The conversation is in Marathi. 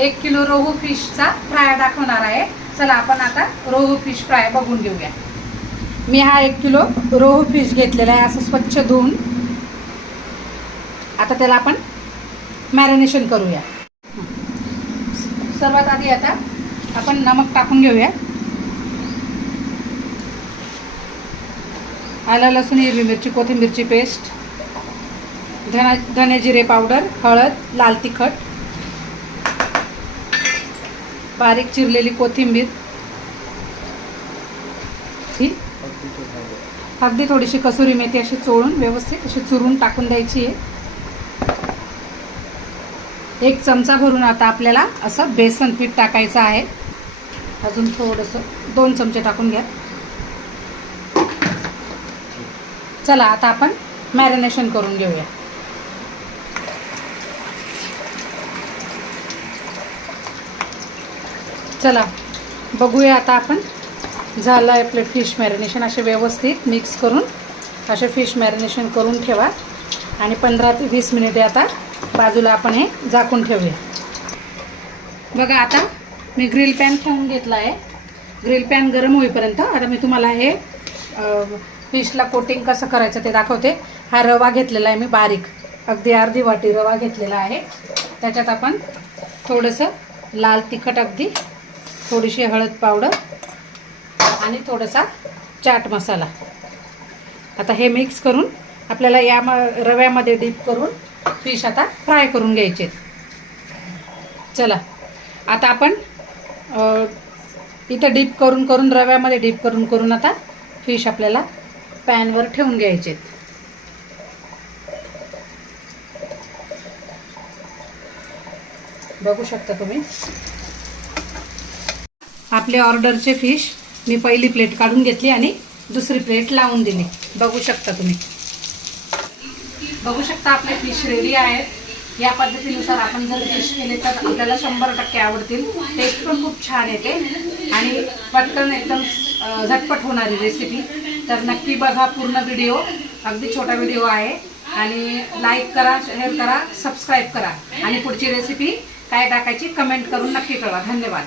1 किलो रोहू फिशचा फ्राय दाखवणार आहे। चला आपण आता रोहू फिश फ्राय बघून घेऊया। मी हा 1 किलो रोहू फिश घेतलेला आहे, असं स्वच्छ धुवून। आता त्याला आपण मॅरिनेशन करूया। सर्वात आधी आता आपण नमक टाकून घेऊया, आलं लसूण हिरवी मिरची कोथिंबीरची पेस्ट, धने जिरे पावडर, हळद, लाल तिखट, बारीक चिरलेली कोथिंबीर, अगदी थोडीशी कसुरी मेथी अशी चोळून व्यवस्थित अशी चुरून टाकून द्यायची आहे। 1 चमचा भरून आता आपल्याला असं बेसन पीठ टाकायचं आहे। अजून थोडंसं 2 चमचे टाकून घ्या। चला आता आपण मॅरिनेशन करून घेऊया। चला बघूया आता आपण। झालं आहे आपलं फिश मॅरिनेशन। असे व्यवस्थित मिक्स करून असे फिश मॅरिनेशन करून ठेवा आणि 15 ते 20 मिनिटे आता बाजूला आपण हे झाकून ठेवूया। बघा आता मी ग्रिल पॅन ठेवून घेतला आहे। ग्रिल पॅन गरम होईपर्यंत आता मी तुम्हाला हे फिशला कोटिंग कसं करायचं ते दाखवते। हा रवा घेतलेला आहे मी बारीक, अगदी अर्धी वाटी रवा घेतलेला आहे। त्याच्यात आपण थोडंसं लाल तिखट, अगदी थोडीशी हळद पावडर आणि थोडासा चाट मसाला, आता हे मिक्स करून आपल्याला या रव्यामध्ये डीप करून फिश आता फ्राय करून घ्यायचे। चला आता आपण इथं डीप करून रव्यामध्ये डीप करून आता फिश आपल्याला पॅनवर ठेवून घ्यायचे। बघू शकता तुम्ही आपले ऑर्डरचे फिश मी पहिली प्लेट काढून घेतली आणि दुसरी प्लेट लावून दिली। बघू शकता तुम्ही, बघू शकता आपले फिश रेडी आहेत। या पद्धतीनुसार आपण जर फिश केले तर आपल्याला 100% आवडतील। टेस्ट पण खूप छान येते आणि पटकन एकदम झटपट होणारी रेसिपी। तर नक्की बघा पूर्ण व्हिडिओ, अगदी छोटा व्हिडिओ आहे आणि लाईक करा, शेअर करा, सबस्क्राईब करा आणि पुढची रेसिपी काय टाकायची कमेंट करून नक्की कळवा। धन्यवाद।